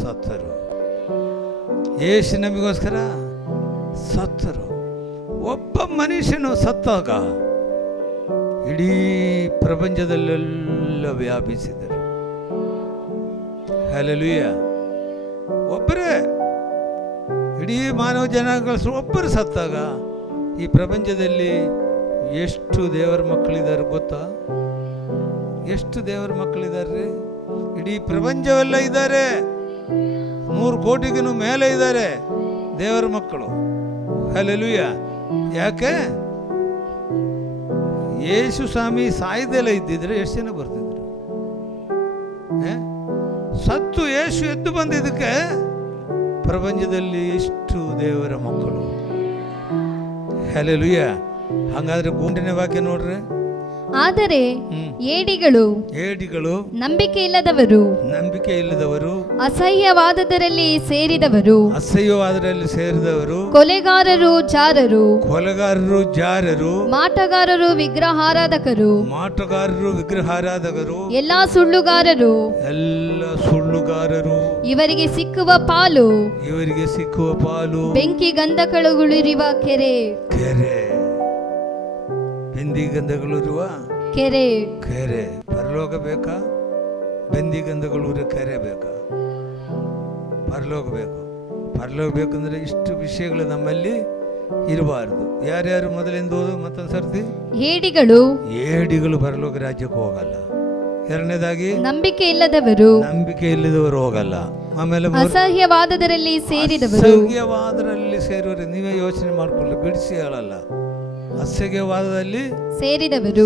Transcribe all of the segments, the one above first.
ಸತ್ತರು. ಯೇಸು ನಮಗೋಸ್ಕರ ಸತ್ತರು. ಒಬ್ಬ ಮನುಷ್ಯನು ಸತ್ತಾಗ ಇಡೀ ಪ್ರಪಂಚದಲ್ಲೆಲ್ಲ ವ್ಯಾಪಿಸಿದರು. ಹಲ್ಲೆಲೂಯ. ಒಬ್ಬರೇ ಇಡೀ ಮಾನವ ಜನಾಂಗಗಳು ಒಬ್ಬರು ಸತ್ತಾಗ ಈ ಪ್ರಪಂಚದಲ್ಲಿ ಎಷ್ಟು ದೇವರ ಮಕ್ಕಳಿದ್ದಾರೆ ಗೊತ್ತಾ? ಎಷ್ಟು ದೇವರ ಮಕ್ಕಳಿದ್ದಾರೆ? ಇಡೀ ಪ್ರಪಂಚವೆಲ್ಲ ಇದ್ದಾರೆ. 100 ಕೋಟಿಗೂ ಮೇಲೆ ಇದ್ದಾರೆ ದೇವರ ಮಕ್ಕಳು. ಹಲ್ಲೆಲೂಯ. ಯಾಕೆ? ಯೇಸು ಸ್ವಾಮಿ ಸಾಯ್ದೆಲ್ಲ ಇದ್ದಿದ್ರೆ ಎಷ್ಟು ಜನ ಬರ್ತಿದ್ರು? ಸತ್ತು ಯೇಸು ಎದ್ದು ಬಂದಿದ್ದಕ್ಕೆ ಪ್ರಪಂಚದಲ್ಲಿ ಎಷ್ಟು ದೇವರ ಮಕ್ಕಳು. ಹಲ್ಲೆಲೂಯ. ಹಾಗಾದ್ರೆ ಗುಂಡಿನ ವಾಕ್ಯ ನೋಡ್ರಿ. ಆದರೆ ಏಡಿಗಳು ನಂಬಿಕೆ ಇಲ್ಲದವರು ಅಸಹ್ಯವಾದದರಲ್ಲಿ ಸೇರಿದವರು ಕೊಲೆಗಾರರು ಜಾರರು ಮಾಟಗಾರರು ವಿಗ್ರಹಾರಾಧಕರು ಎಲ್ಲಾ ಸುಳ್ಳುಗಾರರು ಇವರಿಗೆ ಸಿಕ್ಕುವ ಪಾಲು ಬೆಂಕಿ ಗಂಧಕಗಳುಳಿರುವ ಕೆರೆ ಬೆಂದಿಗಂಧಗಳಿರುವ ಕೆರೆ. ಪರಲೋಕ ಬೇಕಾ? ಬೆಂದಿಗಂಧಗಳೂರ ಕೆರೆ ಬೇಕಾ? ಪರಲೋಕ ಬೇಕು. ಪರಲೋಕ ಬೇಕಂದ್ರೆ ಇಷ್ಟು ವಿಷಯಗಳು ನಮ್ಮಲ್ಲಿ ಇರಬಾರ್ದು. ಯಾರ್ಯಾರು ಮೊದಲಿಂದ ಓದು ಮತ್ತೊಂದು ಸರ್ತಿ. ಏಡಿಗಳು ಪರಲೋಕ ರಾಜ್ಯಕ್ಕೆ ಹೋಗಲ್ಲ. ಎರಡನೇದಾಗಿ ನಂಬಿಕೆ ಇಲ್ಲದವರು ಹೋಗಲ್ಲ. ಆಮೇಲೆ ಅಸಹ್ಯವಾದರಲ್ಲಿ ಸೇರಿದವರು. ನೀವೇ ಯೋಚನೆ ಮಾಡ್ಕೊಳ್ಳಿ, ಬಿಡಿಸಿ ಹೇಳಲ್ಲ. ಅಸಹ್ಯವಾದದಲ್ಲಿ ಸೇರಿದವರು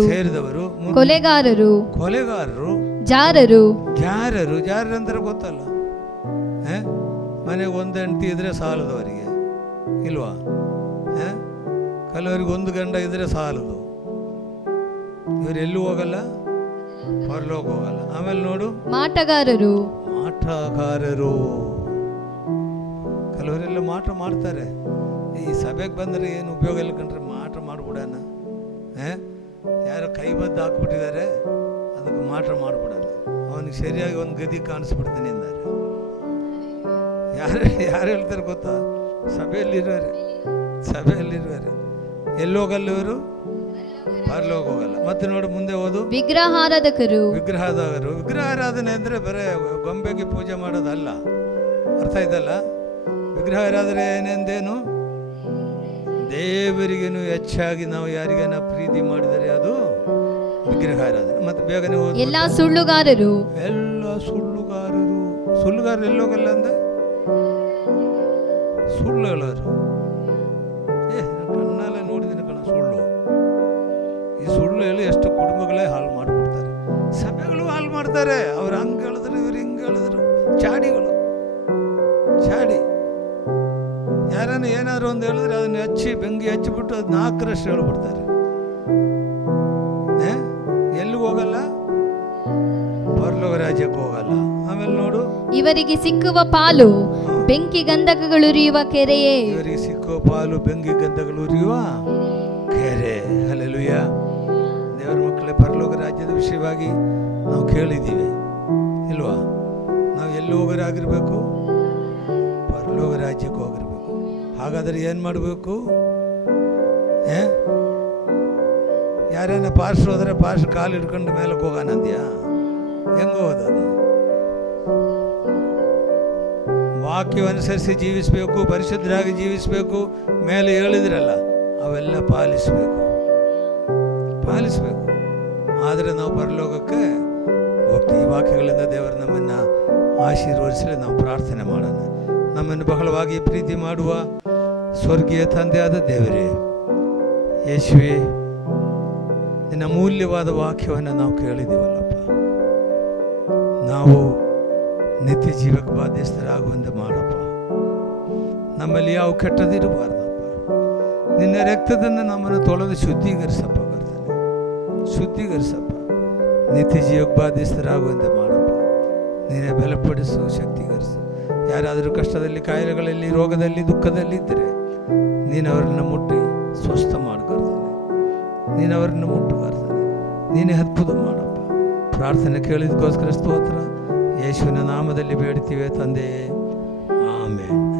ಕೊಲೆಗಾರರು ಜಾರರು ಅಂದ್ರೆ ಗೊತ್ತಲ್ಲ. ಮನೆಗೆ ಒಂದು ಹೆಂಡತಿ ಇದ್ರೆ ಸಾಲದವರಿಗೆ ಇಲ್ವಾ? ಕೆಲವರಿಗೆ ಒಂದು ಗಂಡ ಇದ್ರೆ ಸಾಲದು. ಇವರೆಲ್ಲೂ ಹೋಗಲ್ಲ, ಪರಲೋಕ ಹೋಗಲ್ಲ. ಆಮೇಲೆ ನೋಡು, ಮಾಟಗಾರರು ಕೆಲವರೆಲ್ಲ ಮಾಟ ಮಾಡ್ತಾರೆ. ಈ ಸಭೆಗೆ ಬಂದರೆ ಏನು ಉಪಯೋಗ ಇಲ್ಲ ಕಂಡ್ರೆ, ಮಾಟ ಮಾಡ್ಬಿಡೋಣ. ಯಾರೋ ಕೈ ಮದ್ದು ಹಾಕ್ಬಿಟ್ಟಿದ್ದಾರೆ, ಅದಕ್ಕೆ ಮಾಟ ಮಾಡ್ಬಿಡೋಣ. ಅವನಿಗೆ ಸರಿಯಾಗಿ ಒಂದು ಗದಿ ಕಾಣಿಸ್ಬಿಡ್ತೀನಿ ಅಂತಾರೆ. ಯಾರು ಹೇಳ್ತಾರೆ ಗೊತ್ತಾ? ಸಭೆಯಲ್ಲಿರುವರೆ ಎಲ್ಲೋಗಲ್ಲ ಇವರು, ಪರಲೋಕ ಹೋಗಲ್ಲ. ಮತ್ತೆ ನೋಡಿ ಮುಂದೆ ಓದು. ವಿಗ್ರಹಾರಾಧನೆ ಅಂದ್ರೆ ಬರೇ ಗೊಂಬೆಗೆ ಪೂಜೆ ಮಾಡೋದಲ್ಲ. ಅರ್ಥ ಇದಲ್ಲ? ವಿಗ್ರಹಾರಾಧನೆ ಏನೆಂದೇನು? ದೇವರಿಗೇನು ಹೆಚ್ಚಾಗಿ ನಾವು ಯಾರಿಗೇನ ಪ್ರೀತಿ ಮಾಡಿದರೆ ಅದು ವಿಗ್ರಹಾರಾಧನೆ. ಮತ್ತೆ ಬೇಗನೆ ಎಲ್ಲ ಸುಳ್ಳುಗಾರರು ಎಲ್ಲೋಗಲ್ಲ ಅಂದೆ. ಸುಳ್ಳು ಹೇಳೋರು ಕಣ್ಣಲ್ಲ ನೋಡಿದ್ದೀನಿ ಕಣ. ಈ ಸುಳ್ಳು ಹೇಳಿ ಎಷ್ಟು ಕುಟುಂಬಗಳೇ ಹಾಳು ಮಾಡಿಬಿಡ್ತಾರೆ, ಸಭೆಗಳು ಹಾಳು ಮಾಡ್ತಾರೆ. ಅವ್ರು ಹಂಗೆ ಹೇಳಿದ್ರು, ಇವ್ರು ಹಿಂಗೆ ಹೇಳಿದ್ರು. ಚಾಡಿ ಯಾರನ್ನ ಏನಾದ್ರು ಒಂದು ಹೇಳಿದ್ರೆ ಅದನ್ನ ಬೆಂಕಿ ಹಚ್ಚಿಬಿಟ್ಟು ಅದು 4ರಷ್ಟು ಹೇಳ್ಬಿಡ್ತಾರೆ. ಎಲ್ಲಿಗೂ ಹೋಗಲ್ಲ, ಪರಲೋಕ ರಾಜ್ಯಕ್ಕೆ ಹೋಗಲ್ಲ. ಆಮೇಲೆ ನೋಡು, ಇವರಿಗೆ ಸಿಕ್ಕುವ ಪಾಲು ಬೆಂಕಿ ಗಂಧಕಗಳುರಿಯುವ ಕೆರೆಯೇ. ಇವರಿಗೆ ಸಿಕ್ಕುವ ಪಾಲು ಬೆಂಕಿ ಗಂಧಕಗಳುರಿಯುವ ಕೆರೆ. ಹಲ್ಲೆಲೂಯ. ದೇವರ ಮಕ್ಕಳೇ, ಪರಲೋಕ ರಾಜ್ಯದ ವಿಷಯವಾಗಿ ನಾವು ಕೇಳಿದ್ದೀವಿ ಇಲ್ವಾ? ನಾವು ಎಲ್ಲಿ ಹೋಗೋರಾಗಿರ್ಬೇಕು? ಪರಲೋಕ ರಾಜ್ಯಕ್ಕೆ ಹೋಗಿರ್ಬೇಕು. ಹಾಗಾದ್ರೆ ಏನು ಮಾಡಬೇಕು? ಯಾರೇನ ಪಾರ್ಶ್ವ ಹೋದ್ರೆ ಪಾರ್ಶ್ವ ಕಾಲು ಹಿಡ್ಕೊಂಡು ಮೇಲಕ್ಕೆ ಹೋಗೋಣ ಅಂದ್ಯಾ? ಹೆಂಗ ಹೋದದು? ವಾಕ್ಯವನುಸರಿಸಿ ಜೀವಿಸಬೇಕು, ಪರಿಶುದ್ಧರಾಗಿ ಜೀವಿಸಬೇಕು. ಮೇಲೆ ಹೇಳಿದ್ರಲ್ಲ, ಅವೆಲ್ಲ ಪಾಲಿಸಬೇಕು. ಆದರೆ ನಾವು ಪರಲೋಕಕ್ಕೆ ಹೋಗ್ತೀವಿ. ವಾಕ್ಯಗಳಿಂದ ದೇವರು ನಮ್ಮನ್ನು ಆಶೀರ್ವದಿಸಲಿ. ನಾವು ಪ್ರಾರ್ಥನೆ ಮಾಡೋಣ. ನಮ್ಮನ್ನು ಬಹಳವಾಗಿ ಪ್ರೀತಿ ಮಾಡುವ ಸ್ವರ್ಗೀಯ ತಂದೆಯಾದ ದೇವರೇ, ಯೇಸುವೆ, ನಿನ್ನ ಅಮೂಲ್ಯವಾದ ವಾಕ್ಯವನ್ನು ನಾವು ಕೇಳಿದ್ದೀವಲ್ಲಪ್ಪ. ನಾವು ನಿತ್ಯ ಜೀವಕ್ಕೆ ಬಾಧ್ಯಸ್ಥರಾಗುವಂತೆ ಮಾಡಪ್ಪ. ನಮ್ಮಲ್ಲಿ ಯಾವ ಕೆಟ್ಟದಿರಬಾರ್ದಪ್ಪ. ನಿನ್ನ ರಕ್ತದಿಂದ ನಮ್ಮನ್ನು ತೊಳೆದು ಶುದ್ಧೀಕರಿಸಪ್ಪ. ನಿತ್ಯ ಜೀವಕ್ಕೆ ಬಾಧ್ಯಸ್ಥರಾಗುವಂತೆ ಮಾಡಪ್ಪ. ನೀನೇ ಬಲಪಡಿಸು, ಶಕ್ತೀಕರಿಸು. ಯಾರಾದರೂ ಕಷ್ಟದಲ್ಲಿ, ಕಾಯಿಲೆಗಳಲ್ಲಿ, ರೋಗದಲ್ಲಿ, ದುಃಖದಲ್ಲಿ ಇದ್ದರೆ ನೀನು ಅವರನ್ನು ಮುಟ್ಟಿ ಸ್ವಸ್ಥ ಮಾಡ್ಕೊಳ್ತಾನೆ. ನೀನೇ ಅದ್ಭುತ ಮಾಡಪ್ಪ. ಪ್ರಾರ್ಥನೆ ಕೇಳಿದಕ್ಕೋಸ್ಕರ ಸ್ತೋತ್ರ. ಯೇಸುವಿನ ನಾಮದಲ್ಲಿ ಬೇಡ್ತೀವಿ ತಂದೆ, ಆಮೇನ್.